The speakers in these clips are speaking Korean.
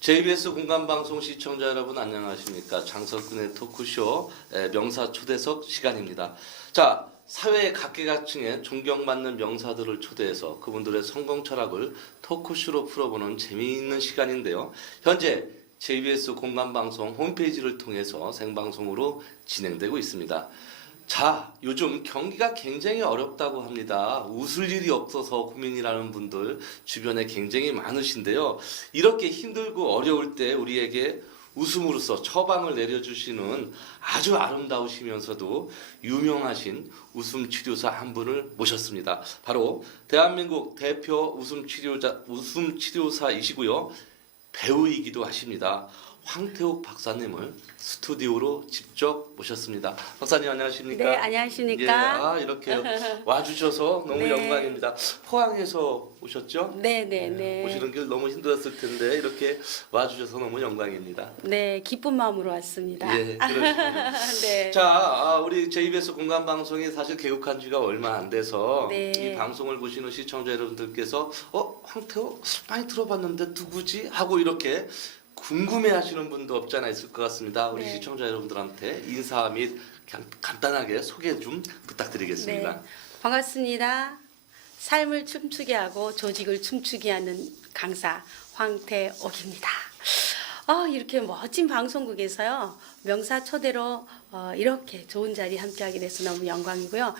JBS 공감방송 시청자 여러분 안녕하십니까. 장석근의 토크쇼 명사 초대석 시간입니다. 자, 사회의 각계각층의 존경받는 명사들을 초대해서 그분들의 성공 철학을 토크쇼로 풀어보는 재미있는 시간인데요. 현재 JBS 공감방송 홈페이지를 통해서 생방송으로 진행되고 있습니다. 자, 요즘 경기가 굉장히 어렵다고 합니다. 웃을 일이 없어서 고민이라는 분들 주변에 굉장히 많으신데요. 이렇게 힘들고 어려울 때 우리에게 웃음으로써 처방을 내려주시는 아주 아름다우시면서도 유명하신 웃음치료사 한 분을 모셨습니다. 바로 대한민국 대표 웃음치료사이시고요. 배우이기도 하십니다. 황태욱 박사님을 스튜디오로 직접 모셨습니다. 박사님 안녕하십니까? 네, 안녕하십니까? 예, 이렇게 와주셔서 너무 네. 영광입니다. 포항에서 오셨죠? 네. 오시는 길 너무 힘들었을 텐데 이렇게 와주셔서 너무 영광입니다. 네, 기쁜 마음으로 왔습니다. 예, 그러시군요. 네. 자, 우리 JBS 공감방송이 사실 개국한 지가 얼마 안 돼서 네. 이 방송을 보시는 시청자 여러분들께서 황태호 많이 들어봤는데 누구지? 하고 이렇게 궁금해하시는 분도 없지 않아 있을 것 같습니다. 우리 네. 시청자 여러분들한테 인사 및 간단하게 소개 좀 부탁드리겠습니다. 네, 반갑습니다. 삶을 춤추게 하고 조직을 춤추게 하는 강사 황태옥입니다. 이렇게 멋진 방송국에서요. 명사 초대로 이렇게 좋은 자리 함께하게 돼서 너무 영광이고요.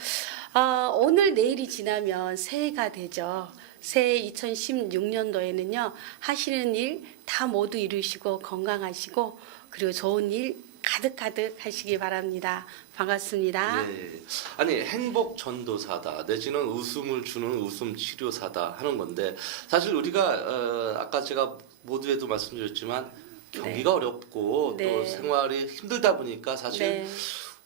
오늘 내일이 지나면 새해가 되죠. 새해 2016년도에는요. 하시는 일 다 모두 이루시고 건강하시고 그리고 좋은 일 가득가득 하시기 바랍니다. 반갑습니다. 네. 아니 행복 전도사다 내지는 웃음을 주는 웃음 치료사다 하는 건데 사실 우리가 아까 제가 모두에도 말씀드렸지만 경기가 어렵고 네. 또 생활이 힘들다 보니까 사실 네.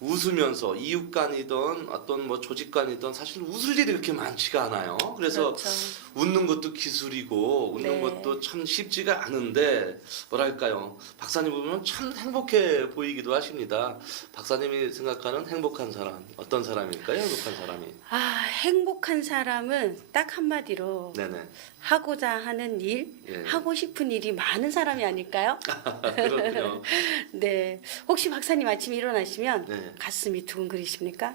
웃으면서 이웃 간이든 어떤 뭐 조직 간이든 사실 웃을 일이 그렇게 많지가 않아요. 그래서 그렇죠. 웃는 것도 기술이고 웃는 네. 것도 참 쉽지가 않은데 뭐랄까요. 박사님 보면 참 행복해 보이기도 하십니다. 박사님이 생각하는 행복한 사람 어떤 사람일까요? 행복한 사람이. 행복한 사람은 딱 한마디로 네네. 하고자 하는 일, 예. 하고 싶은 일이 많은 사람이 아닐까요? 그렇군요. 네. 혹시 박사님 아침에 일어나시면 네. 가슴이 두근거리십니까?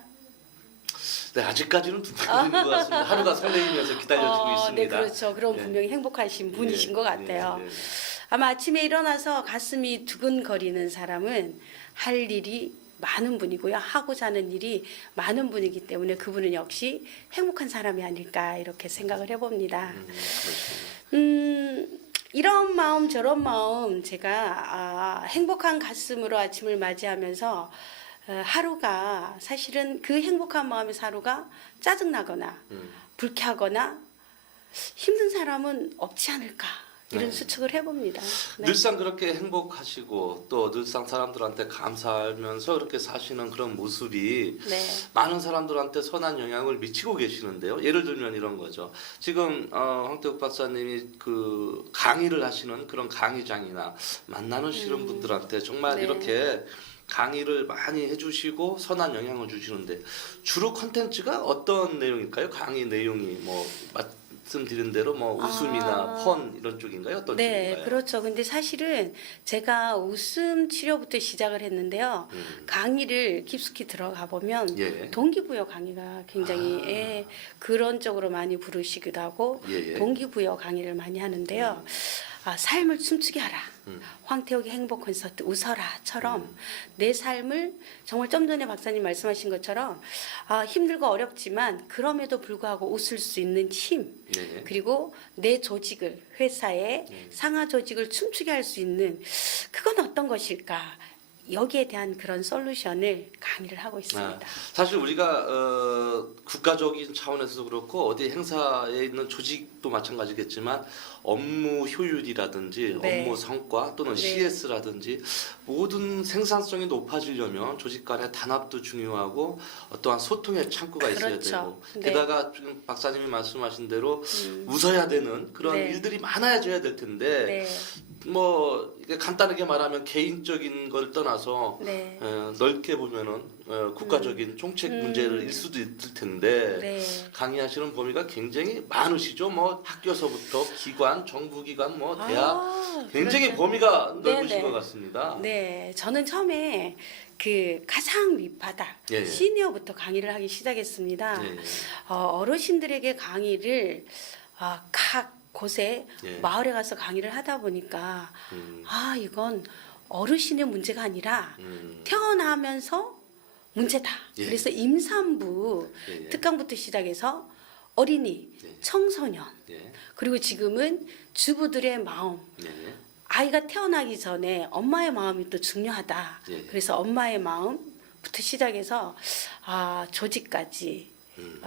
네, 아직까지는 두근거리는 것 같습니다. 하루가 설레이면서 기다려지고 있습니다. 네, 그렇죠. 그럼 네. 분명히 행복하신 분이신 것 같아요. 네. 아마 아침에 일어나서 가슴이 두근거리는 사람은 할 일이 많은 분이고요. 하고자 하는 일이 많은 분이기 때문에 그분은 역시 행복한 사람이 아닐까 이렇게 생각을 해봅니다. 그렇습니다. 이런 마음 저런 마음 제가 행복한 가슴으로 아침을 맞이하면서 하루가 사실은 그 행복한 마음에서 하루가 짜증나거나 불쾌하거나 힘든 사람은 없지 않을까 이런 네. 수측을 해봅니다. 네. 늘상 그렇게 행복하시고 또 늘상 사람들한테 감사하면서 그렇게 사시는 그런 모습이 네. 많은 사람들한테 선한 영향을 미치고 계시는데요. 예를 들면 이런 거죠. 지금 황태욱 박사님이 그 강의를 하시는 그런 강의장이나 만나시는 분들한테 정말 네. 이렇게 강의를 많이 해주시고 선한 영향을 주시는데 주로 컨텐츠가 어떤 내용일까요? 강의 내용이 뭐 말씀드린 대로 뭐 웃음이나 펀 이런 쪽인가요? 어떤 네, 쪽인가요? 그렇죠. 근데 사실은 제가 웃음 치료부터 시작을 했는데요. 강의를 깊숙이 들어가 보면 예. 동기부여 강의가 굉장히 그런 쪽으로 많이 부르시기도 하고 예. 동기부여 강의를 많이 하는데요. 삶을 춤추게 하라. 음. 황태욱의 행복 콘서트 웃어라처럼 내 삶을 정말 좀 전에 박사님 말씀하신 것처럼 힘들고 어렵지만 그럼에도 불구하고 웃을 수 있는 힘 예. 그리고 내 조직을 회사의 상하 조직을 춤추게 할 수 있는 그건 어떤 것일까 여기에 대한 그런 솔루션을 강의를 하고 있습니다. 사실 우리가 국가적인 차원에서도 그렇고 어디 행사에 있는 조직도 마찬가지겠지만 업무 효율이라든지 네. 업무 성과 또는 네. CS라든지 모든 생산성이 높아지려면 조직 간의 단합도 중요하고 어떠한 소통의 창구가 있어야 그렇죠. 되고 네. 게다가 지금 박사님이 말씀하신 대로 웃어야 되는 그런 네. 일들이 많아져야 될 텐데 네. 뭐 이게 간단하게 말하면 개인적인 걸 떠나서 네. 넓게 보면은 국가적인 정책 문제일 수도 있을 텐데 네. 강의하시는 범위가 굉장히 많으시죠. 뭐 학교서부터 기관, 정부기관, 뭐 대학 굉장히 그렇죠. 범위가 넓으신 네네. 것 같습니다. 네, 저는 처음에 그 가장 밑바닥 예, 예. 시니어부터 강의를 하기 시작했습니다. 예, 예. 어르신들에게 강의를 각 곳에 예. 마을에 가서 강의를 하다 보니까 음, 이건 어르신의 문제가 아니라 음, 태어나면서 문제다. 예. 그래서 임산부 예, 예. 특강부터 시작해서 어린이, 예. 청소년 예, 그리고 지금은 주부들의 마음 예, 예. 아이가 태어나기 전에 엄마의 마음이 또 중요하다. 예. 그래서 엄마의 마음부터 시작해서 조직까지 음,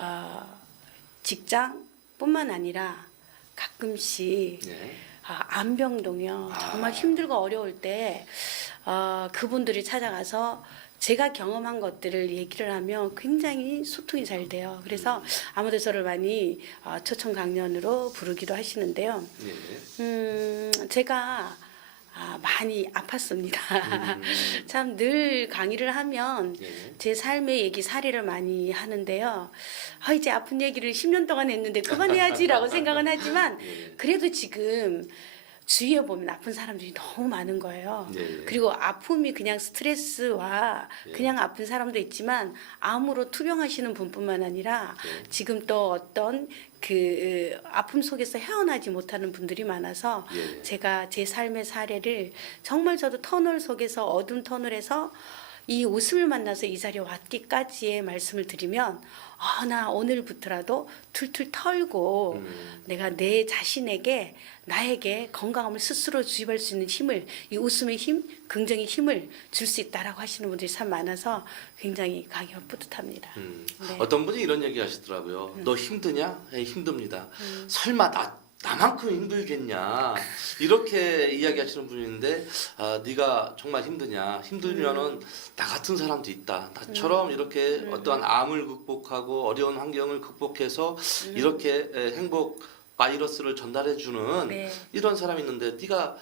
직장뿐만 아니라 가끔씩 예. 안병동요. 정말 힘들고 어려울 때 그분들이 찾아가서 제가 경험한 것들을 얘기를 하면 굉장히 소통이 잘 돼요. 그래서 아무도 저를 많이 초청 강연으로 부르기도 하시는데요. 예. 제가 많이 아팠습니다. 음. 참 늘 강의를 하면 예. 제 삶의 얘기 사례를 많이 하는데요. 이제 아픈 얘기를 10년 동안 했는데 그만해야지라고 생각은 하지만 예. 그래도 지금 주위에 보면 아픈 사람들이 너무 많은 거예요. 예. 그리고 아픔이 그냥 스트레스와 예. 그냥 아픈 사람도 있지만 암으로 투병하시는 분뿐만 아니라 예. 지금 또 어떤 그 아픔 속에서 헤어나지 못하는 분들이 많아서 예. 제가 제 삶의 사례를 정말 저도 터널 속에서 어두운 터널에서 이 웃음을 만나서 이 자리에 왔기까지의 말씀을 드리면 나 오늘부터라도 툴툴 털고 내가 내 자신에게 나에게 건강함을 스스로 주입할 수 있는 힘을 이 웃음의 힘, 긍정의 힘을 줄 수 있다라고 하시는 분들이 참 많아서 굉장히 강의가 뿌듯합니다. 네. 어떤 분이 이런 얘기 하시더라고요. 너 힘드냐? 예, 힘듭니다. 설마 나만큼 힘들겠냐? 이렇게 이야기하시는 분인데 네가 정말 힘드냐? 힘들면은 나 같은 사람도 있다. 나처럼 이렇게 어떠한 암을 극복하고 어려운 환경을 극복해서 이렇게 행복 바이러스를 전달해주는 네. 이런 사람이 있는데 네가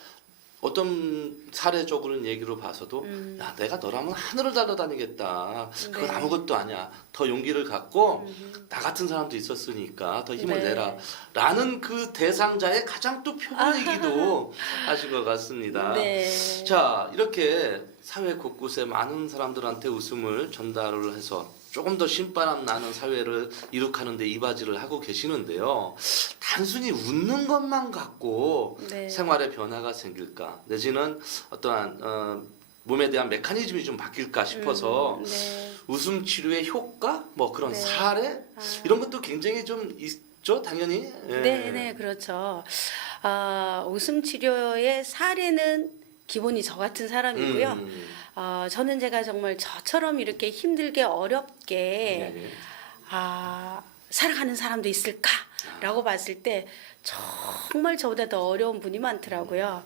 어떤 사례적으로는 얘기로 봐서도 야 내가 너라면 하늘을 날아다니겠다. 그건 네. 아무것도 아니야. 더 용기를 갖고 나 같은 사람도 있었으니까 더 힘을 네. 내라. 라는 그 대상자의 가장 또 표본이기도 하신 것 같습니다. 네. 자 이렇게 사회 곳곳에 많은 사람들한테 웃음을 전달을 해서 조금 더 신바람 나는 사회를 이룩하는데 이바지를 하고 계시는데요. 단순히 웃는 것만 갖고 네. 생활에 변화가 생길까 내지는 어떠한 몸에 대한 메커니즘이 좀 바뀔까 싶어서 네. 웃음 치료의 효과 뭐 그런 네. 사례 이런 것도 굉장히 좀 있죠 당연히. 예. 네, 그렇죠. 웃음 치료의 사례는 기본이 저 같은 사람이고요. 저는 제가 정말 저처럼 이렇게 힘들게 어렵게 예, 예. 살아가는 사람도 있을까라고 봤을 때 정말 저보다 더 어려운 분이 많더라고요.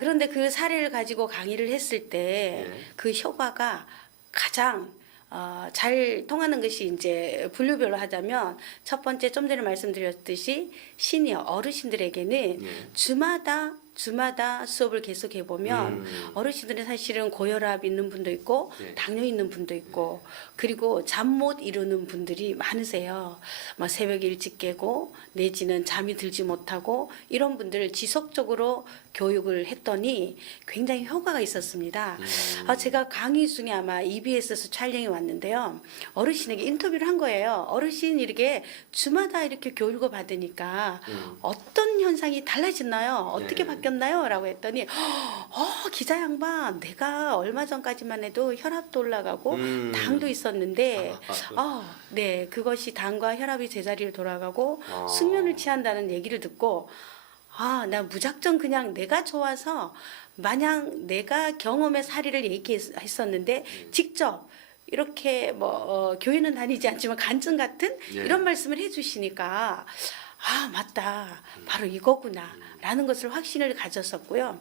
그런데 그 사례를 가지고 강의를 했을 때 예. 그 효과가 가장 잘 통하는 것이 이제 분류별로 하자면 첫 번째 좀 전에 말씀드렸듯이 시니어 어르신들에게는 예. 주마다 수업을 계속해 보면 어르신들은 사실은 고혈압 있는 분도 있고 네. 당뇨 있는 분도 있고 그리고 잠 못 이루는 분들이 많으세요. 막 새벽에 일찍 깨고 내지는 잠이 들지 못하고 이런 분들을 지속적으로 교육을 했더니 굉장히 효과가 있었습니다. 제가 강의 중에 아마 EBS에서 촬영이 왔는데요. 어르신에게 인터뷰를 한 거예요. 어르신 이렇게 주마다 이렇게 교육을 받으니까 어떤 현상이 달라졌나요? 어떻게 네. 바뀌었나요? 라고 했더니 기자 양반 내가 얼마 전까지만 해도 혈압도 올라가고 당도 있었는데 네 그것이 당과 혈압이 제자리를 돌아가고 숙면을 취한다는 얘기를 듣고 나 무작정 그냥 내가 좋아서 마냥 내가 경험의 사례를 얘기했었는데 직접 이렇게 교회는 다니지 않지만 간증 같은 예. 이런 말씀을 해주시니까 아, 맞다. 바로 이거구나. 라는 것을 확신을 가졌었고요.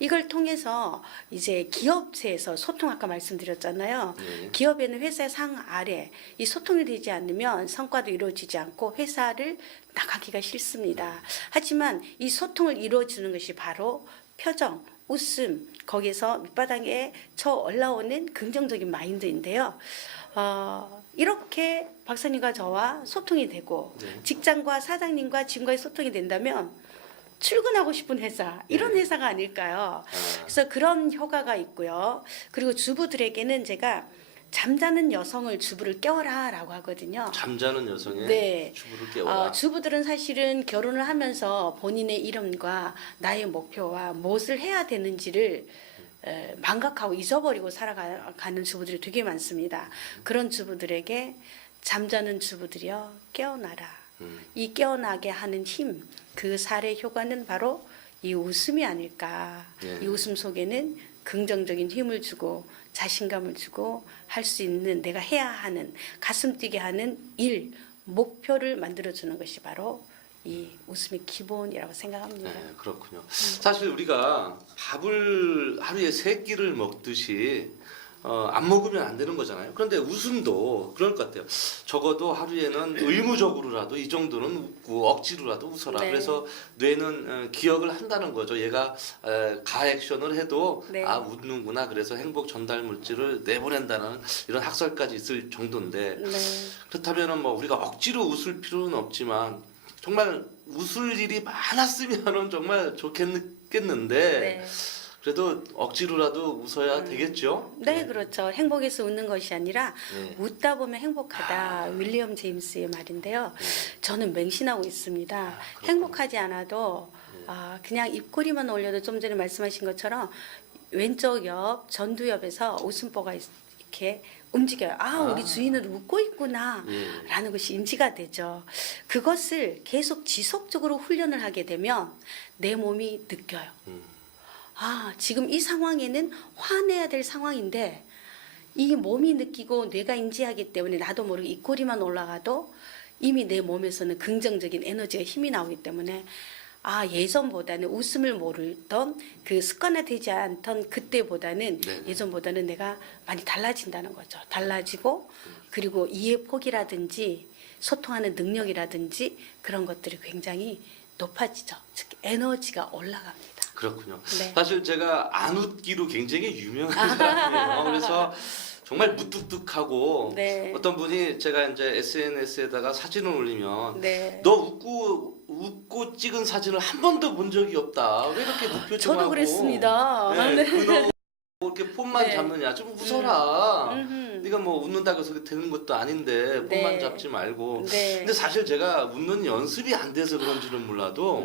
이걸 통해서 이제 기업체에서 소통 아까 말씀드렸잖아요. 네. 기업에는 회사 상 아래 이 소통이 되지 않으면 성과도 이루어지지 않고 회사를 나가기가 싫습니다. 하지만 이 소통을 이루어주는 것이 바로 표정, 웃음, 거기서 밑바닥에 쳐 올라오는 긍정적인 마인드인데요. 이렇게 박사님과 저와 소통이 되고 네. 직장과 사장님과 직원과의 소통이 된다면 출근하고 싶은 회사 이런 네. 회사가 아닐까요? 아, 그래서 그런 효과가 있고요. 그리고 주부들에게는 제가 잠자는 여성을 주부를 깨워라라고 하거든요. 잠자는 여성의 네. 주부를 깨워라. 주부들은 사실은 결혼을 하면서 본인의 이름과 나의 목표와 무엇을 해야 되는지를 망각하고 잊어버리고 살아가는 주부들이 되게 많습니다. 그런 주부들에게 잠자는 주부들이여 깨어나라. 이 깨어나게 하는 힘, 그 살의 효과는 바로 이 웃음이 아닐까. 예. 이 웃음 속에는 긍정적인 힘을 주고 자신감을 주고 할 수 있는 내가 해야 하는 가슴 뛰게 하는 일, 목표를 만들어주는 것이 바로 이 웃음의 기본이라고 생각합니다. 네, 그렇군요. 사실 우리가 밥을 하루에 3끼를 먹듯이 안 먹으면 안 되는 거잖아요. 그런데 웃음도 그럴 것 같아요. 적어도 하루에는 의무적으로라도 이 정도는 웃고 억지로라도 웃어라. 네. 그래서 뇌는 기억을 한다는 거죠. 얘가 가액션을 해도 네. 아 웃는구나. 그래서 행복 전달 물질을 내보낸다는 이런 학설까지 있을 정도인데 네. 그렇다면은 뭐 우리가 억지로 웃을 필요는 없지만 정말 웃을 일이 많았으면은 정말 좋겠는데 네. 그래도 억지로라도 웃어야 되겠죠? 네, 그렇죠. 행복에서 웃는 것이 아니라 네. 웃다 보면 행복하다. 윌리엄 제임스의 말인데요. 네. 저는 맹신하고 있습니다. 그렇군요. 행복하지 않아도 그냥 입꼬리만 올려도 좀 전에 말씀하신 것처럼 왼쪽 옆 전두엽에서 웃음보가 이렇게 움직여요. 우리 주인은 웃고 있구나. 예. 라는 것이 인지가 되죠. 그것을 계속 지속적으로 훈련을 하게 되면 내 몸이 느껴요. 지금 이 상황에는 화내야 될 상황인데 이 몸이 느끼고 뇌가 인지하기 때문에 나도 모르게 입꼬리만 올라가도 이미 내 몸에서는 긍정적인 에너지가 힘이 나오기 때문에 예전보다는 웃음을 모르던 그 습관화되지 않던 그때보다는 네. 예전보다는 내가 많이 달라진다는 거죠. 달라지고 그리고 이해 폭이라든지 소통하는 능력이라든지 그런 것들이 굉장히 높아지죠. 즉 에너지가 올라갑니다. 그렇군요. 네. 사실 제가 안 웃기로 굉장히 유명한 사람이에요. 그래서 정말 무뚝뚝하고 네. 어떤 분이 제가 이제 SNS에다가 사진을 올리면 네. 너 웃고 찍은 사진을 한 번도 본 적이 없다. 왜 이렇게 무표정하고 저도 그랬습니다. 네, 그너 이렇게 폰만 네. 잡느냐 좀 웃어라. 음흠. 네가 뭐 웃는다고 해서 되는 것도 아닌데 폰만 네. 잡지 말고. 네. 근데 사실 제가 웃는 연습이 안 돼서 그런지는 몰라도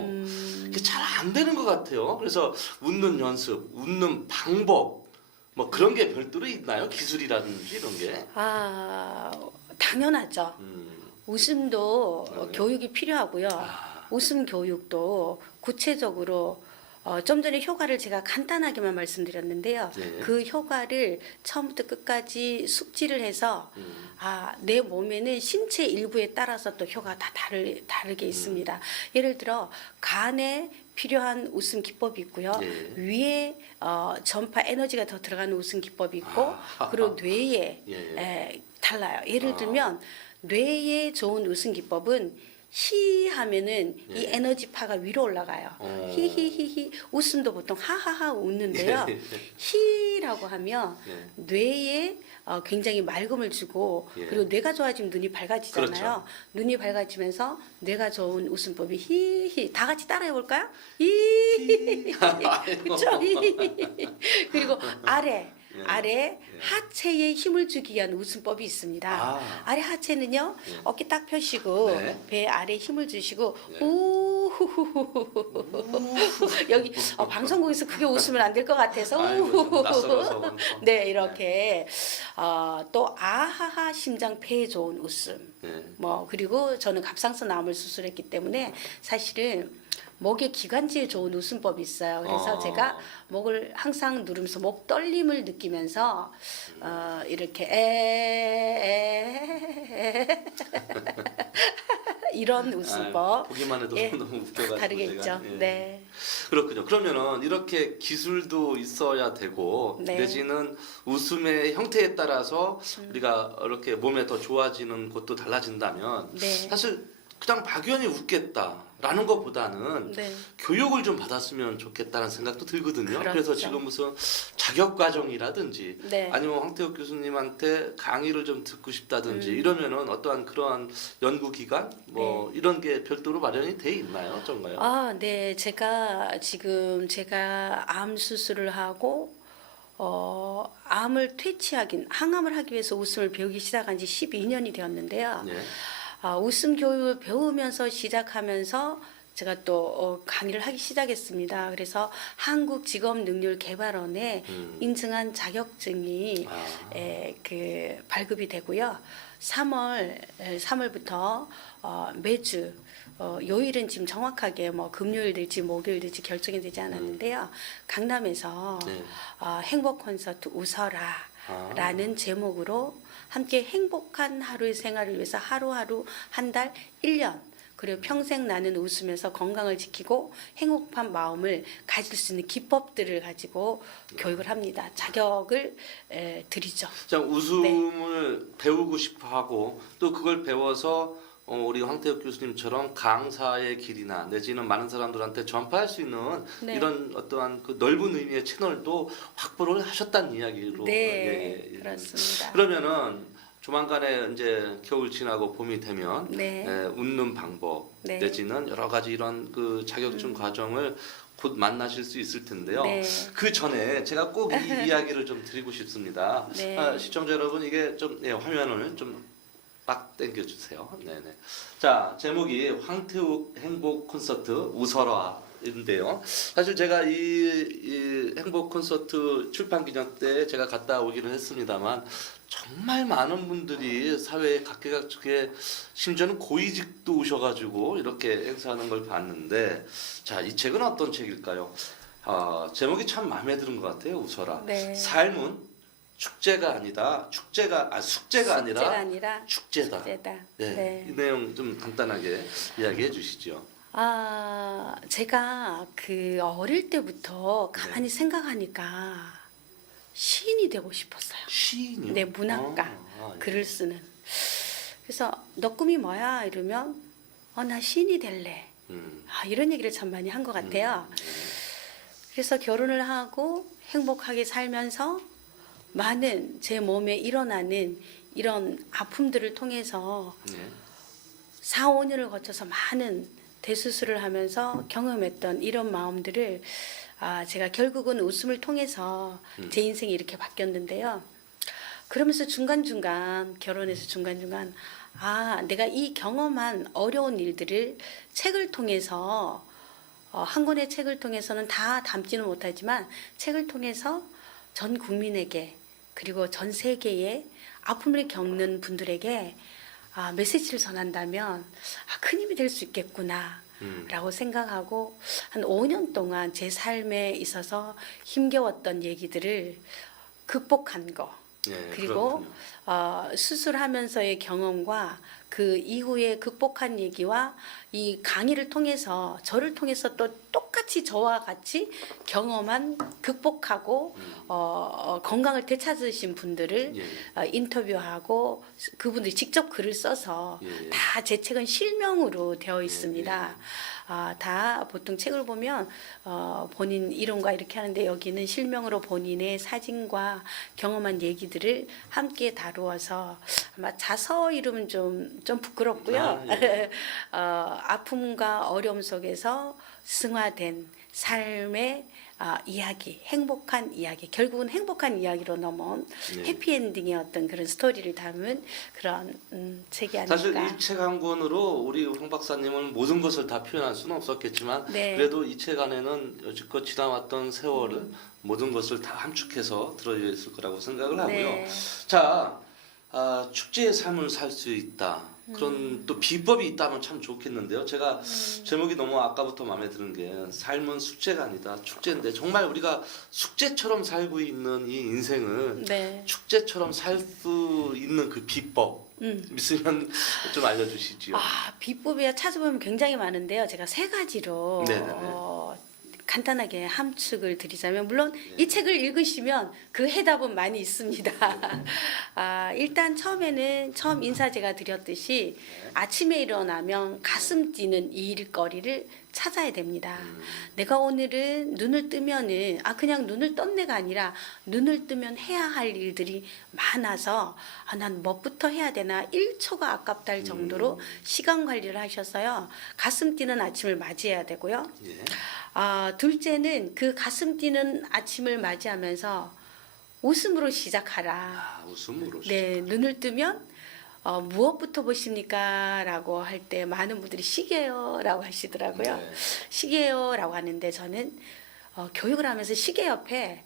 이게 잘 안 되는 것 같아요. 그래서 웃는 연습, 웃는 방법 뭐 그런 게 별도로 있나요? 기술이라든지 이런 게. 당연하죠. 웃음도 네. 교육이 필요하고요. 웃음 교육도 구체적으로 좀 전에 효과를 제가 간단하게만 말씀드렸는데요. 네. 그 효과를 처음부터 끝까지 숙지를 해서 내 몸에는 신체 일부에 따라서 또 효과가 다 다르게 있습니다. 예를 들어 간에 필요한 웃음 기법이 있고요. 네. 위에 전파 에너지가 더 들어가는 웃음 기법이 있고 그리고 뇌에 예. 달라요. 예를 들면 뇌에 좋은 웃음 기법은 히 하면은 이 예. 에너지파가 위로 올라가요. 히히히히 웃음도 보통 하하하 웃는데요. 예. 히라고 하면 예. 뇌에 굉장히 맑음을 주고 예. 그리고 뇌가 좋아지면 눈이 밝아지잖아요. 그렇죠. 눈이 밝아지면서 뇌가 좋은 웃음법이 히히 다 같이 따라해 볼까요? 히 그렇죠. 그리고 아래 예. 아래 하체에 힘을 주기 위한 웃음법이 있습니다. 아래 하체는요 예. 어깨 딱 펴시고 네. 배 아래 힘을 주시고 네. 우후후후후 여기 방송국에서 그게 웃으면 안 될 것 같아서 아이고, 좀 낯설어서 그런 거. 네 이렇게 또 아하하 심장 폐에 좋은 웃음 네. 그리고 저는 갑상선 암을 수술했기 때문에 사실은 목의 기관지에 좋은 웃음법이 있어요. 그래서 제가 목을 항상 누르면서 목 떨림을 느끼면서 이렇게 이런 웃음법. 보기만 해도 예, 너무 웃겨가지고 다르겠죠. 제가. 예. 네. 그렇군요. 그러면은 이렇게 기술도 있어야 되고 네. 내지는 웃음의 형태에 따라서 우리가 이렇게 몸에 더 좋아지는 것도 달라진다면 네. 사실 그냥 막연히 웃겠다라는 것보다는 네. 교육을 좀 받았으면 좋겠다는 생각도 들거든요. 그렇죠. 그래서 지금 무슨 자격 과정이라든지 네. 아니면 황태욱 교수님한테 강의를 좀 듣고 싶다든지 이러면은 어떠한 그러한 연구 기관 뭐 이런 게 별도로 마련이 돼 있나요? 어떤가요? 네. 제가 암 수술을 하고 암을 항암을 하기 위해서 웃음을 배우기 시작한 지 12년이 되었는데요. 네. 웃음 교육을 배우면서 시작하면서 제가 또 강의를 하기 시작했습니다. 그래서 한국직업능률개발원에 인증한 자격증이 발급이 되고요. 3월부터 매주 요일은 지금 정확하게 뭐 금요일 될지 목요일 될지 결정이 되지 않았는데요. 강남에서 네. 행복 콘서트 웃어라라는 제목으로 함께 행복한 하루의 생활을 위해서 하루하루 한 달 1년 그리고 평생 나는 웃으면서 건강을 지키고 행복한 마음을 가질 수 있는 기법들을 가지고 교육을 합니다. 자격을 드리죠. 자, 웃음을 배우고 싶어 하고 또 그걸 배워서 우리 황태욱 교수님처럼 강사의 길이나 내지는 많은 사람들한테 전파할 수 있는 네. 이런 어떠한 그 넓은 의미의 채널도 확보를 하셨다는 이야기로 네, 그렇습니다. 그러면은 조만간에 이제 겨울 지나고 봄이 되면 네. 웃는 방법 네. 내지는 여러 가지 이런 그 자격증 과정을 곧 만나실 수 있을 텐데요. 네. 그 전에 제가 꼭 이 이야기를 좀 드리고 싶습니다. 네. 시청자 여러분 이게 좀 화면을 좀 빡 당겨주세요. 네네. 자, 제목이 황태욱 행복 콘서트 웃어라인데요. 사실 제가 이 행복 콘서트 출판 기념 때 제가 갔다 오기는 했습니다만 정말 많은 분들이 사회의 각계각층에 심지어는 고위직도 오셔가지고 이렇게 행사하는 걸 봤는데 자, 이 책은 어떤 책일까요? 제목이 참 마음에 드는 것 같아요. 웃어라. 네. 삶은 숙제가 아니라 축제가 아니라 축제다. 축제다. 네. 네. 이 내용 좀 간단하게 이야기해 주시죠. 제가 그 어릴 때부터 가만히 생각하니까 시인이 되고 싶었어요. 시인이요? 네, 문학가. 예. 글을 쓰는. 그래서 너 꿈이 뭐야? 이러면 나 시인이 될래. 이런 얘기를 참 많이 한 것 같아요. 그래서 결혼을 하고 행복하게 살면서 많은 제 몸에 일어나는 이런 아픔들을 통해서 네. 4, 5년을 거쳐서 많은 대수술을 하면서 경험했던 이런 마음들을 제가 결국은 웃음을 통해서 제 인생이 이렇게 바뀌었는데요. 그러면서 중간중간 결혼해서 중간중간 내가 이 경험한 어려운 일들을 책을 통해서 한 권의 책을 통해서는 다 담지는 못하지만 책을 통해서 전 국민에게 그리고 전 세계의 아픔을 겪는 분들에게 메시지를 전한다면 큰 힘이 될 수 있겠구나 라고 생각하고 한 5년 동안 제 삶에 있어서 힘겨웠던 얘기들을 극복한 거 네, 그리고 수술하면서의 경험과 그 이후에 극복한 얘기와 이 강의를 통해서 저를 통해서 또 똑같이 저와 같이 경험한 극복하고 건강을 되찾으신 분들을 인터뷰하고 그분들이 직접 글을 써서 다 제 책은 실명으로 되어 있습니다. 다 보통 책을 보면 본인 이름과 이렇게 하는데 여기는 실명으로 본인의 사진과 경험한 얘기들을 함께 다루어서 아마 자서 이름은 좀 부끄럽고요. 아픔과 어려움 속에서 승화된 삶의 이야기, 행복한 이야기, 결국은 행복한 이야기로 넘어온 해피엔딩의 어떤 그런 스토리를 담은 그런 책이 아닐까. 사실 이 책 한 권으로 우리 황 박사님은 모든 것을 다 표현할 수는 없었겠지만 네. 그래도 이 책 안에는 여지껏 지나왔던 세월을 모든 것을 다 함축해서 들어있을 거라고 생각을 하고요. 네. 자, 축제의 삶을 살 수 있다. 그런 또 비법이 있다면 참 좋겠는데요. 제가 제목이 너무 아까부터 마음에 드는 게 삶은 숙제가 아니다 축제인데 정말 우리가 숙제처럼 살고 있는 이 인생을 네. 축제처럼 살 수 있는 그 비법 있으면 좀 알려주시지요. 비법이야 찾아보면 굉장히 많은데요. 제가 세 가지로 네네네. 간단하게 함축을 드리자면 물론 이 책을 읽으시면 그 해답은 많이 있습니다. 일단 처음 인사 제가 드렸듯이 아침에 일어나면 가슴 뛰는 이 일거리를 찾아야 됩니다. 내가 오늘은 눈을 뜨면은 그냥 눈을 떴네가 아니라 눈을 뜨면 해야 할 일들이 많아서 난 뭐부터 해야 되나 1초가 아깝다 할 정도로 시간 관리를 하셔서요. 가슴 뛰는 아침을 맞이해야 되고요. 예. 둘째는 그 가슴 뛰는 아침을 맞이하면서 웃음으로 시작하라. 웃음으로. 네, 눈을 뜨면 무엇부터 보십니까? 라고 할 때 많은 분들이 시계요 라고 하시더라고요. 네. 시계요 라고 하는데 저는 교육을 하면서 시계 옆에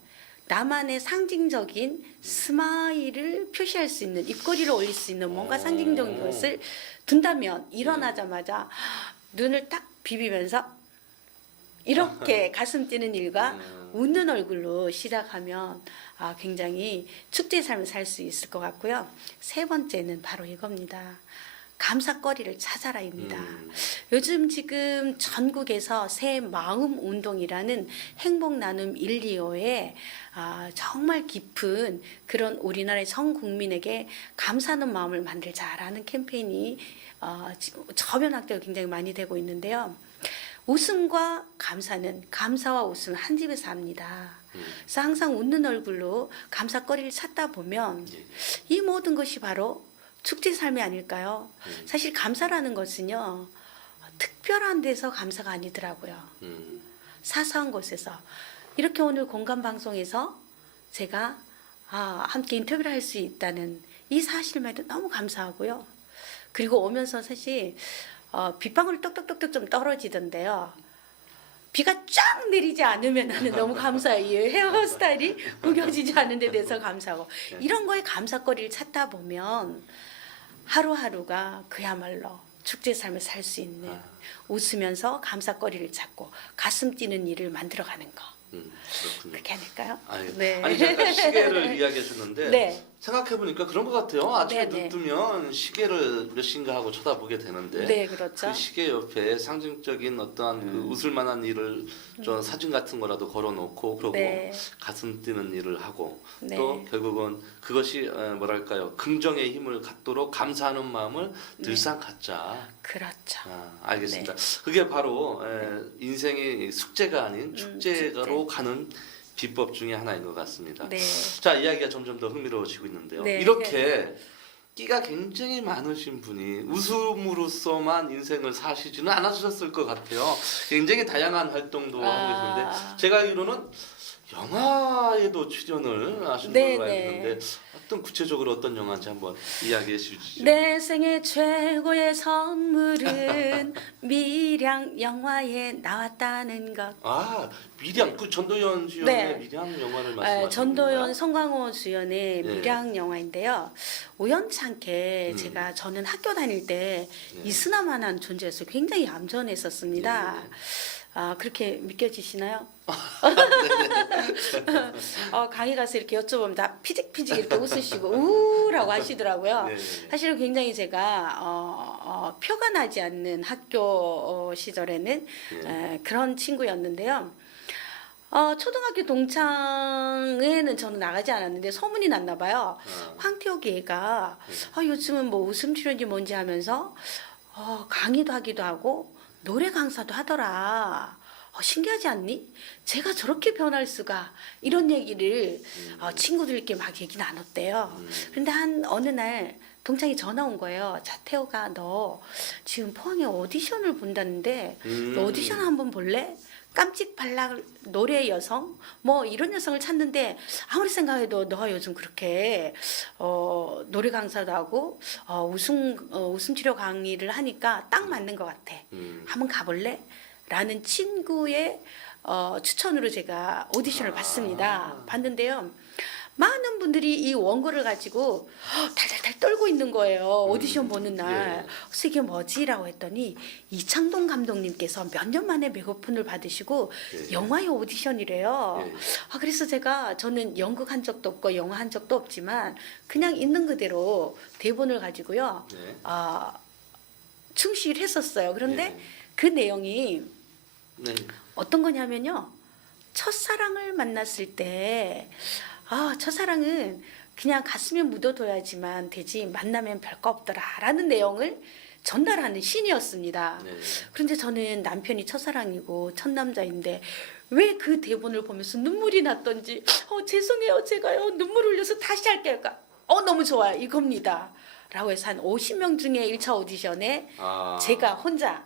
나만의 상징적인 스마일을 표시할 수 있는 입꼬리를 올릴 수 있는 뭔가 상징적인 것을 둔다면 일어나자마자 눈을 딱 비비면서 이렇게 가슴 뛰는 일과 웃는 얼굴로 시작하면 굉장히 축제의 삶을 살 수 있을 것 같고요. 세 번째는 바로 이겁니다. 감사거리를 찾아라입니다. 요즘 지금 전국에서 새 마음 운동이라는 행복 나눔 125에 정말 깊은 그런 우리나라의 전 국민에게 감사하는 마음을 만들자라는 캠페인이 저변 학대가 굉장히 많이 되고 있는데요. 웃음과 감사는 감사와 웃음 한 집에서 합니다. 그래서 항상 웃는 얼굴로 감사거리를 찾다 보면 이 모든 것이 바로 축제 삶이 아닐까요? 사실 감사라는 것은요. 특별한 데서 감사가 아니더라고요. 사소한 곳에서. 이렇게 오늘 공감 방송에서 제가 함께 인터뷰를 할 수 있다는 이 사실만 해도 너무 감사하고요. 그리고 오면서 사실 빗방울이 똑똑똑똑 좀 떨어지던데요. 비가 쫙 내리지 않으면 나는 너무 감사해요. 이 헤어스타일이 구겨지지 않은 데 대해서 감사하고 이런 거에 감사거리를 찾다 보면 하루하루가 그야말로 축제 삶을 살 수 있는 웃으면서 감사거리를 찾고 가슴 뛰는 일을 만들어가는 거. 그렇군요. 그렇게 아닐까요? 네. 아니 제가 시계를 이야기해 줬는데 네. 생각해 보니까 그런 것 같아요. 아침에 네네. 눈 뜨면 시계를 몇 시인가 하고 쳐다보게 되는데 네, 그렇죠. 그 시계 옆에 상징적인 어떠한 그 웃을 만한 일을 좀 사진 같은 거라도 걸어놓고 그러고 네. 가슴 뛰는 일을 하고 네. 또 결국은 그것이 뭐랄까요 긍정의 힘을 갖도록 감사하는 마음을 늘상 갖자. 그렇죠. 알겠습니다. 그게 바로 인생의 숙제가 아닌 축제로 가는 비법 중에 하나인 것 같습니다. 네. 자, 이야기가 점점 더 흥미로워지고 있는데요. 네. 이렇게 끼가 굉장히 많으신 분이 웃음으로써만 인생을 사시지는 않으셨을 것 같아요. 굉장히 다양한 활동도 하고 계시는데 제가 알기로는 영화에도 출연을 하신 네, 걸로 알고 네. 있는데 어떤 구체적으로 어떤 영화인지 한번 이야기해 주시죠. 내 생애 최고의 선물은 밀양 영화에 나왔다는 것. 미량 그 전도연 주연의 네. 미량 영화를 말씀하시는 전도연 건가요? 송강호 주연의 네. 밀양 영화인데요. 우연찮게 저는 학교 다닐 때 이스나만한 존재였어요. 굉장히 얌전했었습니다. 그렇게 믿겨지시나요? 강의 가서 이렇게 여쭤보면 다 피직피직 이렇게 웃으시고 우라고 하시더라고요. 네. 사실은 굉장히 제가 표가 나지 않는 학교 시절에는 그런 친구였는데요. 초등학교 동창회는 저는 나가지 않았는데 소문이 났나 봐요. 황태옥이 애가 요즘은 뭐 웃음 출연이 뭔지 하면서 강의도 하기도 하고 노래 강사도 하더라. 신기하지 않니? 제가 저렇게 변할 수가 이런 얘기를 친구들끼리 막 얘기 나눴대요. 그런데 어느 날 동창이 전화 온 거예요. 자, 태호가 너 지금 포항에 오디션을 본다는데 너 오디션 한번 볼래? 깜찍발랄 노래 여성 뭐 이런 여성을 찾는데 아무리 생각해도 너가 요즘 그렇게 노래 강사도 하고 웃음 치료 강의를 하니까 딱 맞는 것 같아. 한번 가볼래? 라는 친구의 추천으로 제가 오디션을 봤습니다. 봤는데요. 많은 분들이 이 원고를 가지고 달달달 떨고 있는 거예요. 오디션 보는 날. 예. 그래서 이게 뭐지라고 했더니 이창동 감독님께서 몇 년 만에 메가폰을 받으시고 예. 영화의 오디션이래요. 예. 그래서 저는 연극 한 적도 없고 영화 한 적도 없지만 그냥 있는 그대로 대본을 가지고요. 네. 충실했었어요. 그런데 예. 그 내용이 네. 어떤 거냐면요. 첫사랑을 만났을 때, 첫사랑은 그냥 가슴에 묻어둬야지만 되지, 만나면 별거 없더라. 라는 내용을 전달하는 신이었습니다. 네. 그런데 저는 남편이 첫사랑이고 첫 남자인데, 왜 그 대본을 보면서 눈물이 났던지, 죄송해요. 제가요. 눈물 흘려서 다시 할게요. 그러니까, 너무 좋아요. 이겁니다. 라고 해서 한 50명 중에 1차 오디션에 제가 혼자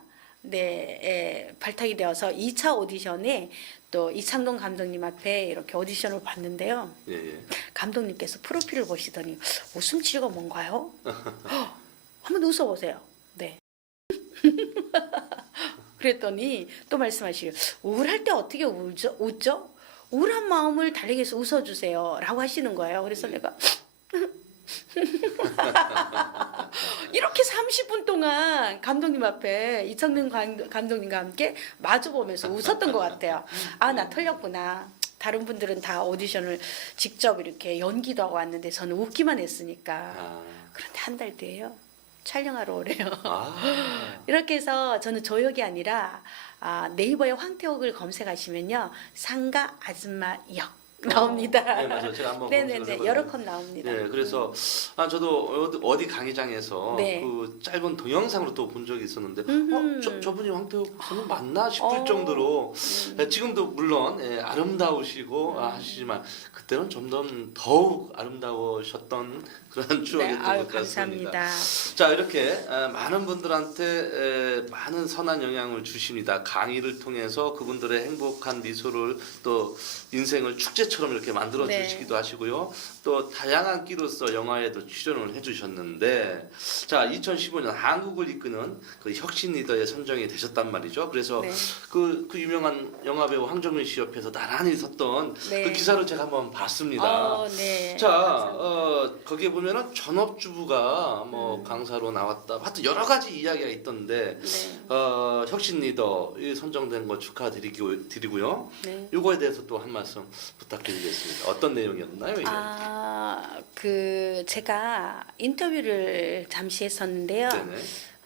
발탁이 되어서 2차 오디션에 또 이창동 감독님 앞에 이렇게 오디션을 봤는데요. 예. 예. 감독님께서 프로필을 보시더니 웃음 치료가 뭔가요? 한번 웃어보세요. 네. 그랬더니 또 말씀하시요. 우울할 때 어떻게 웃죠? 우울한 마음을 달래기 위해서 웃어주세요. 라고 하시는 거예요. 그래서 내가 이렇게 30분 동안 감독님 앞에 이창동 감독님과 함께 마주보면서 웃었던 것 같아요. 나 털렸구나. 다른 분들은 다 오디션을 직접 이렇게 연기도 하고 왔는데 저는 웃기만 했으니까. 그런데 한 달 뒤에요. 촬영하러 오래요. 이렇게 해서 저는 조역이 아니라 네이버에 황태옥을 검색하시면요. 상가 아줌마 역 나옵니다. 네, 맞아요. 제가 한번 네네네, 여러 컷 나옵니다. 네, 그래서 저도 어디 강의장에서 네. 그 짧은 동영상으로 또 본 적이 있었는데, 저분이 황태욱 선생님 맞나 싶을 어. 정도로 지금도 물론 아름다우시고 하시지만 그때는 점점 더욱 아름다우셨던 그런 추억이었던 것 같습니다. 감사합니다. 자, 이렇게 많은 분들한테 많은 선한 영향을 주십니다. 강의를 통해서 그분들의 행복한 미소를 또 인생을 축제처럼 이렇게 만들어 네. 주시기도 하시고요. 또 다양한 끼로서 영화에도 출연을 해주셨는데, 자, 2015년 한국을 이끄는 그 혁신 리더에 선정이 되셨단 말이죠. 그래서 네. 그 유명한 영화 배우 황정민 씨 옆에서 나란히 섰던 네. 그 기사를 제가 한번 봤습니다. 네. 자, 거기에 보면은 전업주부가 강사로 나왔다. 하여튼 여러 가지 이야기가 있던데, 네. 혁신 리더 선정된 거 축하드리고요. 네. 이거에 대해서 또 한 말씀 부탁드리겠습니다. 어떤 내용이었나요, 이게? 제가 인터뷰를 잠시 했었는데요.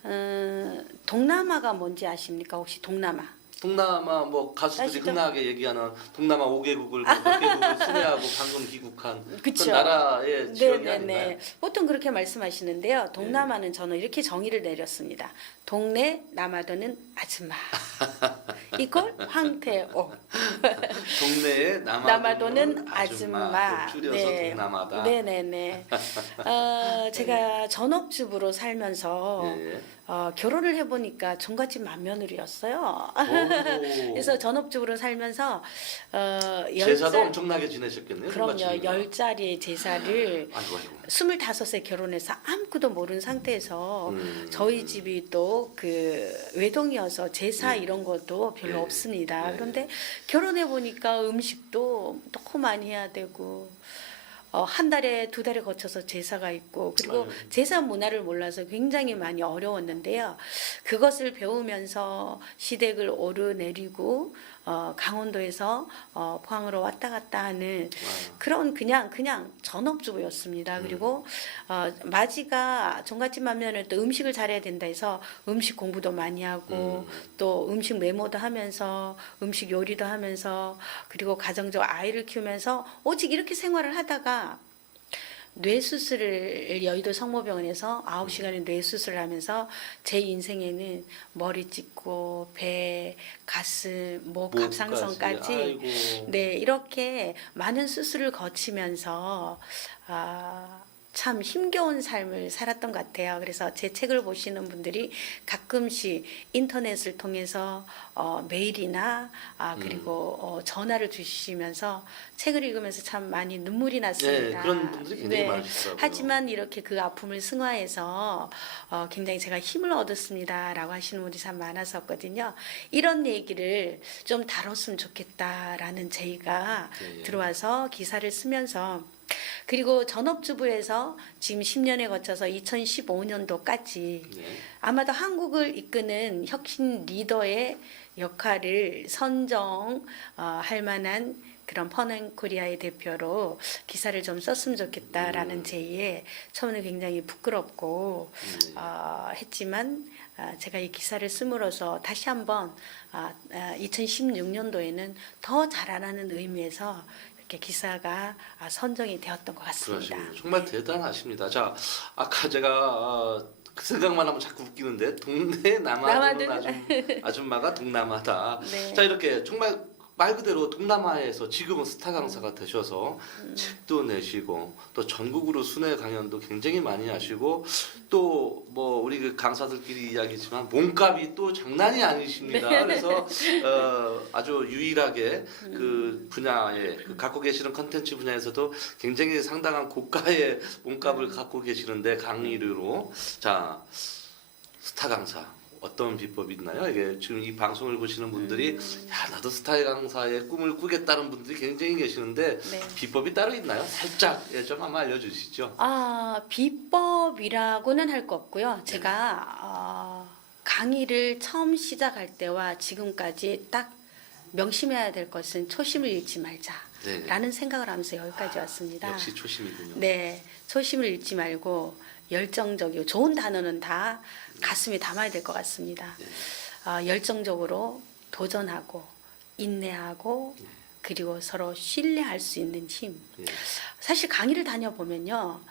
네네. 동남아가 뭔지 아십니까? 혹시 동남아? 동남아 가수들이 아시죠? 흔하게 얘기하는 동남아 5개국을 6개국을 순회하고 방금 귀국한 그쵸. 그 나라의 지역이 아닌가요? 보통 그렇게 말씀하시는데요. 동남아는 저는 이렇게 정의를 내렸습니다. 동네 남아도는 아줌마. 이걸 황태옥. 동네에 남아도는 아줌마. 줄여서 네. 동남아다. 네네네. 제가 전업주부로 살면서 예. 결혼을 해보니까 종갓집 만며느리였어요. 그래서 전업주부로 살면서 제사도 엄청나게 지내셨겠네요. 그럼요. 종갓집이면. 10자리의 제사를 아이고. 25세 결혼해서 아무것도 모르는 상태에서 저희 집이 또 그 외동이어서 제사 이런 것도 별로 네. 없습니다. 네. 그런데 결혼해 보니까 음식도 너무 많이 해야 되고 한 달에 2달에 거쳐서 제사가 있고 그리고 아유. 제사 문화를 몰라서 굉장히 많이 어려웠는데요. 그것을 배우면서 시댁을 오르내리고 강원도에서 포항으로 왔다 갔다 하는 그런 그냥 전업주부였습니다. 그리고 마지가 종갓집 맘면은 또 음식을 잘해야 된다 해서 음식 공부도 많이 하고 또 음식 메모도 하면서 음식 요리도 하면서 그리고 가정적 아이를 키우면서 오직 이렇게 생활을 하다가 뇌수술을 여의도 성모병원에서 9시간의 뇌수술을 하면서 제 인생에는 머리 찢고 배, 가슴, 목, 갑상선까지 아이고. 네, 이렇게 많은 수술을 거치면서 참 힘겨운 삶을 살았던 것 같아요. 그래서 제 책을 보시는 분들이 가끔씩 인터넷을 통해서 메일이나 그리고 전화를 주시면서 책을 읽으면서 참 많이 눈물이 났습니다. 네, 그런 분들이 굉장히 많으시더라고요. 하지만 이렇게 그 아픔을 승화해서 굉장히 제가 힘을 얻었습니다라고 하시는 분들이 참 많았었거든요. 이런 얘기를 좀 다뤘으면 좋겠다라는 제의가 네. 들어와서 기사를 쓰면서 그리고 전업주부에서 지금 10년에 거쳐서 2015년도까지 네. 아마도 한국을 이끄는 혁신 리더의 역할을 선정할 만한 그런 펀앤코리아의 대표로 기사를 좀 썼으면 좋겠다라는 제의에 처음에 굉장히 부끄럽고 했지만 제가 이 기사를 씀으로써 다시 한번 2016년도에는 더 잘하라는 의미에서 이렇게 기사가 선정이 되었던 것 같습니다. 그러시군요. 정말 대단하십니다. 자, 아까 제가 그 생각만 하면 자꾸 웃기는데 동네 남아도는 아줌마가 동남아다. 네. 자, 이렇게 정말 말 그대로 동남아에서 지금은 스타 강사가 되셔서 책도 내시고 또 전국으로 순회 강연도 굉장히 많이 하시고 또 뭐 우리 그 강사들끼리 이야기지만 몸값이 또 장난이 아니십니다. 네. 그래서 아주 유일하게 그 분야에 그 갖고 계시는 컨텐츠 분야에서도 굉장히 상당한 고가의 몸값을 갖고 계시는데 강의료로 자 스타 강사. 어떤 비법이 있나요? 이게 지금 이 방송을 보시는 분들이 야 나도 스타 강사의 꿈을 꾸겠다는 분들이 굉장히 계시는데 네. 비법이 따로 있나요? 살짝 좀 한번 알려주시죠. 비법이라고는 할 거 없고요. 제가 강의를 처음 시작할 때와 지금까지 딱 명심해야 될 것은 초심을 잃지 말자라는 생각을 하면서 여기까지 왔습니다. 역시 초심이군요. 네, 초심을 잃지 말고 열정적이고 좋은 단어는 다 가슴에 담아야 될 것 같습니다. 열정적으로 도전하고 인내하고 그리고 서로 신뢰할 수 있는 힘. 예. 사실 강의를 다녀보면요.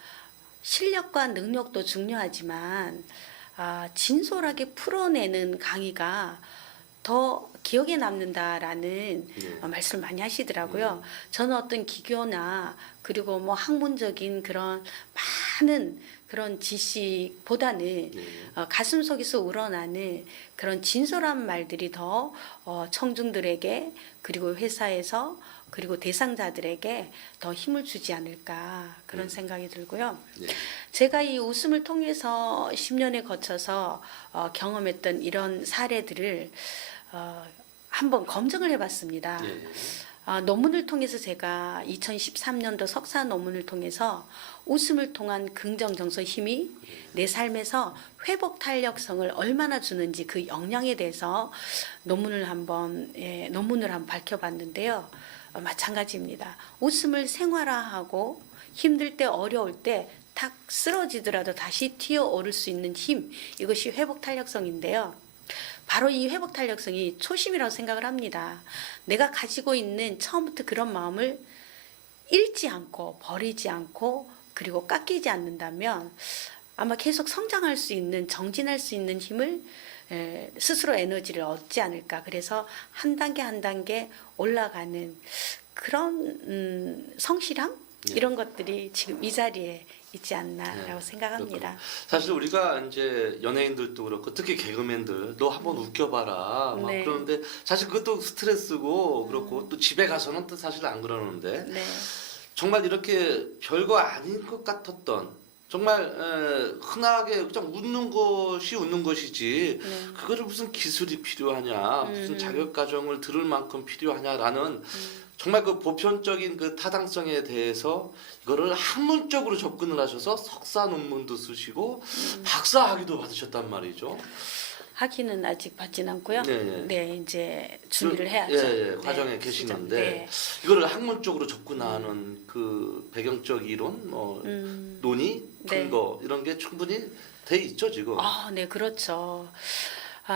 실력과 능력도 중요하지만 진솔하게 풀어내는 강의가 더 기억에 남는다라는 말씀을 많이 하시더라고요. 저는 어떤 기교나 그리고 뭐 학문적인 그런 많은 그런 지식보다는 가슴 속에서 우러나는 그런 진솔한 말들이 더 청중들에게 그리고 회사에서 그리고 대상자들에게 더 힘을 주지 않을까 그런 생각이 들고요. 네. 제가 이 웃음을 통해서 10년에 거쳐서 경험했던 이런 사례들을 한번 검증을 해봤습니다. 논문을 통해서 제가 2013년도 석사 논문을 통해서 웃음을 통한 긍정 정서 힘이 내 삶에서 회복 탄력성을 얼마나 주는지 그 영향에 대해서 논문을 한번 밝혀봤는데요. 마찬가지입니다. 웃음을 생활화하고 힘들 때 어려울 때 탁 쓰러지더라도 다시 튀어오를 수 있는 힘, 이것이 회복 탄력성인데요. 바로 이 회복 탄력성이 초심이라고 생각을 합니다. 내가 가지고 있는 처음부터 그런 마음을 잃지 않고 버리지 않고 그리고 깎이지 않는다면 아마 계속 성장할 수 있는 정진할 수 있는 힘을 스스로 에너지를 얻지 않을까. 그래서 한 단계 한 단계 올라가는 그런 성실함 이런 것들이 지금 이 자리에 있지 않나라고 생각합니다. 그렇군요. 사실 우리가 이제 연예인들도 그렇고 특히 개그맨들 너 한번 웃겨봐라 막 네. 그러는데 사실 그것도 스트레스고 그렇고 또 집에 가서는 또 사실 안 그러는데 네. 정말 이렇게 별거 아닌 것 같았던 정말 흔하게 그냥 웃는 것이 웃는 것이지 네. 그거를 무슨 기술이 필요하냐 무슨 자격 과정을 들을 만큼 필요하냐라는 정말 그 보편적인 그 타당성에 대해서 이거를 학문적으로 접근을 하셔서 석사 논문도 쓰시고 박사 학위도 받으셨단 말이죠. 학위는 아직 받진 않고요. 네, 네. 네, 이제 준비를 해야죠. 예, 네, 과정에 계시는데 네. 이거를 학문적으로 접근하는 그 배경적 이론, 논의, 네. 근거 이런 게 충분히 돼 있죠 지금. 네, 그렇죠.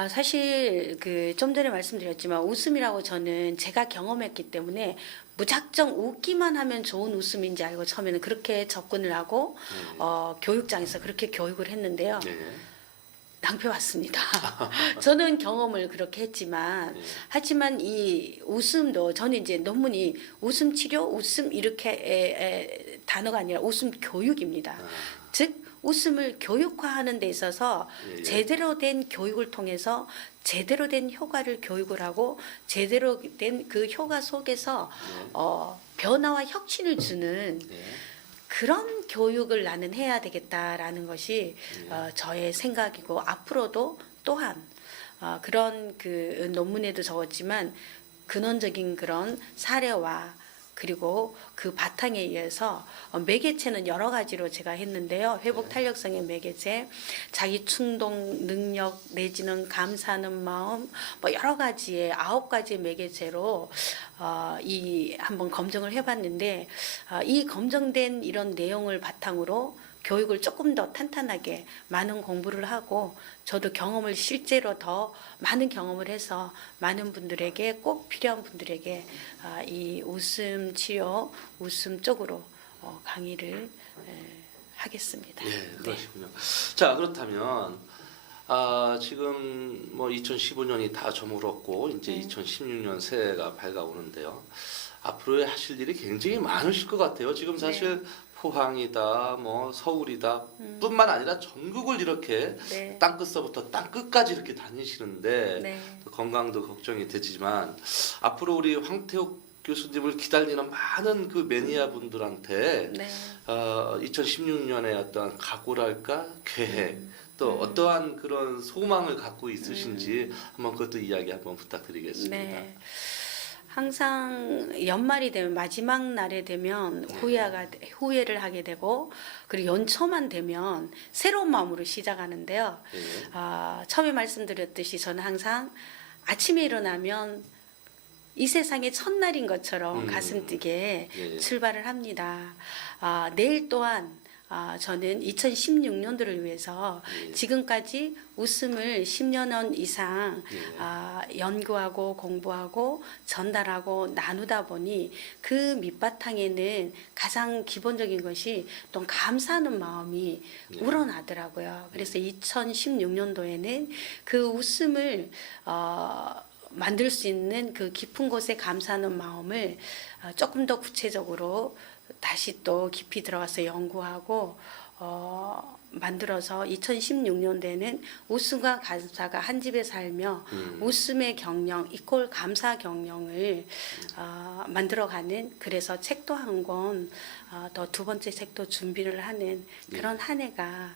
사실 그 좀 전에 말씀드렸지만 웃음이라고 저는 제가 경험했기 때문에 무작정 웃기만 하면 좋은 웃음인지 알고 처음에는 그렇게 접근을 하고 교육장에서 그렇게 교육을 했는데요. 네. 낭패왔습니다. 저는 경험을 그렇게 했지만 하지만 이 웃음도 저는 이제 논문이 웃음 치료, 웃음 이렇게 단어가 아니라 웃음 교육입니다. 즉 웃음을 교육화하는 데 있어서 제대로 된 교육을 통해서 제대로 된 효과를 교육을 하고 제대로 된 그 효과 속에서 변화와 혁신을 주는 그런 교육을 나는 해야 되겠다라는 것이 저의 생각이고 앞으로도 또한 그런 그 논문에도 적었지만 근원적인 그런 사례와 그리고 그 바탕에 의해서 매개체는 여러 가지로 제가 했는데요. 회복 탄력성의 매개체, 자기 충동, 능력 내지는 감사하는 마음, 뭐 여러 가지의 9가지의 매개체로 이 한번 검증을 해봤는데 이 검증된 이런 내용을 바탕으로 교육을 조금 더 탄탄하게 많은 공부를 하고 저도 경험을 실제로 더 많은 경험을 해서 많은 분들에게 꼭 필요한 분들에게 이 웃음 치료, 웃음 쪽으로 강의를 하겠습니다. 예, 그러시군요. 자, 그렇다면 지금 뭐 2015년이 다 저물었고 이제 2016년 새해가 밝아오는데요. 앞으로 하실 일이 굉장히 많으실 것 같아요. 지금 사실 포항이다, 뭐 서울이다, 뿐만 아니라 전국을 이렇게 네. 땅끝서부터 땅끝까지 이렇게 다니시는데 네. 또 건강도 걱정이 되지만 앞으로 우리 황태욱 교수님을 기다리는 많은 그 매니아 분들한테 네. 2016년에 어떤 각오랄까 계획 또 어떠한 그런 소망을 갖고 있으신지 한번 그것도 이야기 한번 부탁드리겠습니다. 네. 항상 연말이 되면 마지막 날에 되면 후회를 하게 되고 그리고 연초만 되면 새로운 마음으로 시작하는데요. 예. 처음에 말씀드렸듯이 저는 항상 아침에 일어나면 이 세상의 첫날인 것처럼 가슴 뛰게 예. 출발을 합니다. 내일 또한 저는 2016년도를 위해서 예. 지금까지 웃음을 10년 이상 예. 연구하고 공부하고 전달하고 나누다 보니 그 밑바탕에는 가장 기본적인 것이 또 감사하는 마음이 예. 우러나더라고요. 그래서 2016년도에는 그 웃음을 만들 수 있는 그 깊은 곳에 감사하는 마음을 조금 더 구체적으로 다시 또 깊이 들어가서 연구하고 만들어서 2016년도에는 웃음과 감사가 한 집에 살며 웃음의 경영 이퀄 감사 경영을 만들어가는 그래서 책도 한 권 더 두 번째 책도 준비를 하는 그런 한 해가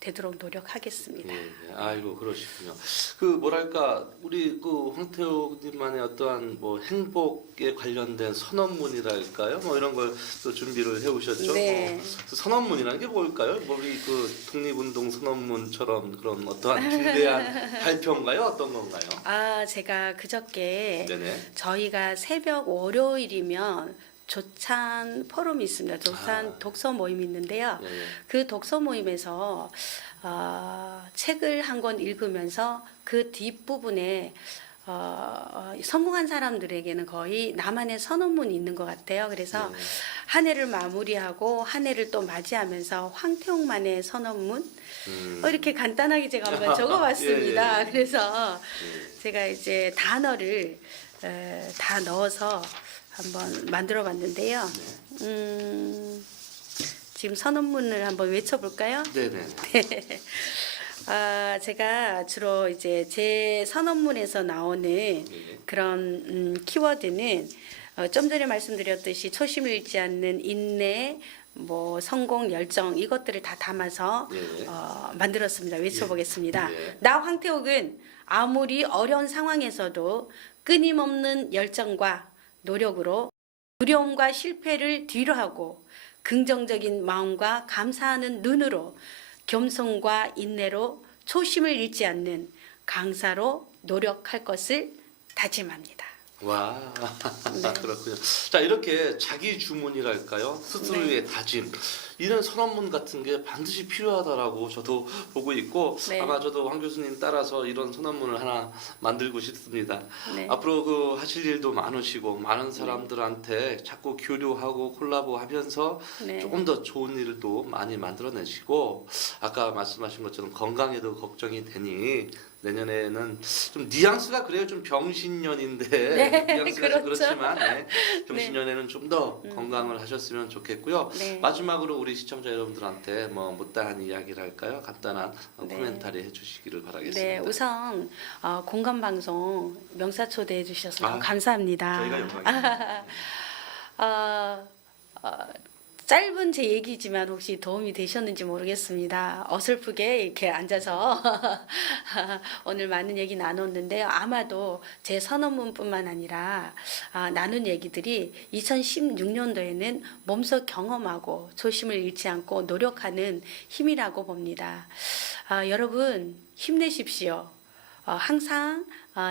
되도록 노력하겠습니다. 예, 아이고 그러시군요. 그 뭐랄까 우리 그 황태욱님만의 어떠한 뭐 행복에 관련된 선언문이랄까요? 뭐 이런 걸 또 준비를 해오셨죠. 네. 그 선언문이라는 게 뭘까요? 뭐 우리 그 독립운동 선언문처럼 그런 어떠한 중대한 발표인가요? 어떤 건가요? 제가 그저께 네네. 저희가 새벽 월요일이면 조찬 포럼이 있습니다. 조찬 독서 모임이 있는데요. 예, 예. 그 독서 모임에서 책을 한 권 읽으면서 그 뒷부분에 성공한 사람들에게는 거의 나만의 선언문이 있는 것 같아요. 그래서 네. 한 해를 마무리하고 한 해를 또 맞이하면서 황태웅만의 선언문 이렇게 간단하게 제가 한번 적어봤습니다. 예, 예. 그래서 예. 제가 이제 단어를 다 넣어서 한번 만들어봤는데요. 지금 선언문을 한번 외쳐볼까요? 네네. 제가 주로 이제 제 선언문에서 나오는 그런 키워드는 좀 전에 말씀드렸듯이 초심을 잃지 않는 인내, 뭐 성공, 열정 이것들을 다 담아서 만들었습니다. 외쳐보겠습니다. 예. 나 황태욱은 아무리 어려운 상황에서도 끊임없는 열정과 노력으로 두려움과 실패를 뒤로하고 긍정적인 마음과 감사하는 눈으로 겸손과 인내로 초심을 잃지 않는 강사로 노력할 것을 다짐합니다. 와, 네. 그렇군요. 자, 이렇게 자기 주문이랄까요? 스스로의 다짐. 이런 선언문 같은 게 반드시 필요하다라고 저도 보고 있고 네. 아마 저도 황 교수님 따라서 이런 선언문을 하나 만들고 싶습니다. 네. 앞으로 그 하실 일도 많으시고 많은 사람들한테 자꾸 교류하고 콜라보하면서 네. 조금 더 좋은 일도 많이 만들어내시고 아까 말씀하신 것처럼 건강에도 걱정이 되니 내년에는 좀 뉘앙스가 그래요. 좀 병신년인데 네, 뉘앙스가 좀 그렇죠. 그렇지만 병신년에는 좀 더 건강을 하셨으면 좋겠고요. 네. 마지막으로 우리 시청자 여러분들한테 뭐 못다한 이야기를 할까요? 간단한 네. 코멘터리 해주시기를 바라겠습니다. 네, 우선 공감 방송 명사 초대해 주셔서 아, 감사합니다. 저희가 영광입니다. 짧은 제 얘기지만 혹시 도움이 되셨는지 모르겠습니다. 어설프게 이렇게 앉아서 오늘 많은 얘기 나눴는데요. 아마도 제 선언문뿐만 아니라 나눈 얘기들이 2016년도에는 몸소 경험하고 초심을 잃지 않고 노력하는 힘이라고 봅니다. 여러분 힘내십시오. 항상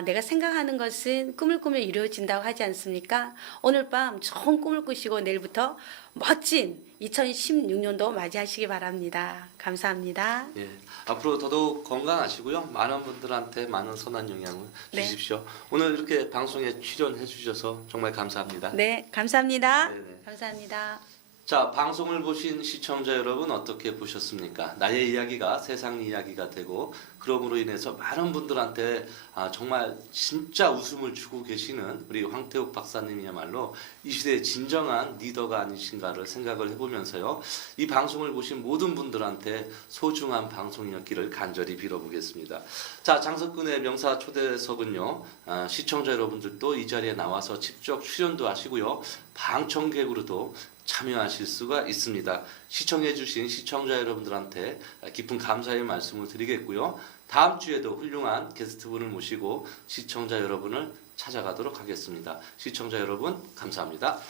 내가 생각하는 것은 꿈을 꾸며 이루어진다고 하지 않습니까? 오늘 밤 좋은 꿈을 꾸시고 내일부터 멋진 2016년도 맞이하시기 바랍니다. 감사합니다. 예, 앞으로 더더욱 건강하시고요. 많은 분들한테 많은 선한 영향을 네. 주십시오. 오늘 이렇게 방송에 출연해 주셔서 정말 감사합니다. 네, 감사합니다. 네네. 감사합니다. 자, 방송을 보신 시청자 여러분 어떻게 보셨습니까? 나의 이야기가 세상 이야기가 되고 그럼으로 인해서 많은 분들한테 정말 진짜 웃음을 주고 계시는 우리 황태욱 박사님이야말로 이 시대의 진정한 리더가 아니신가를 생각을 해보면서요. 이 방송을 보신 모든 분들한테 소중한 방송이었기를 간절히 빌어보겠습니다. 자, 장석근의 명사 초대석은요. 시청자 여러분들도 이 자리에 나와서 직접 출연도 하시고요. 방청객으로도 참여하실 수가 있습니다. 시청해주신 시청자 여러분들한테 깊은 감사의 말씀을 드리겠고요. 다음 주에도 훌륭한 게스트분을 모시고 시청자 여러분을 찾아가도록 하겠습니다. 시청자 여러분 감사합니다.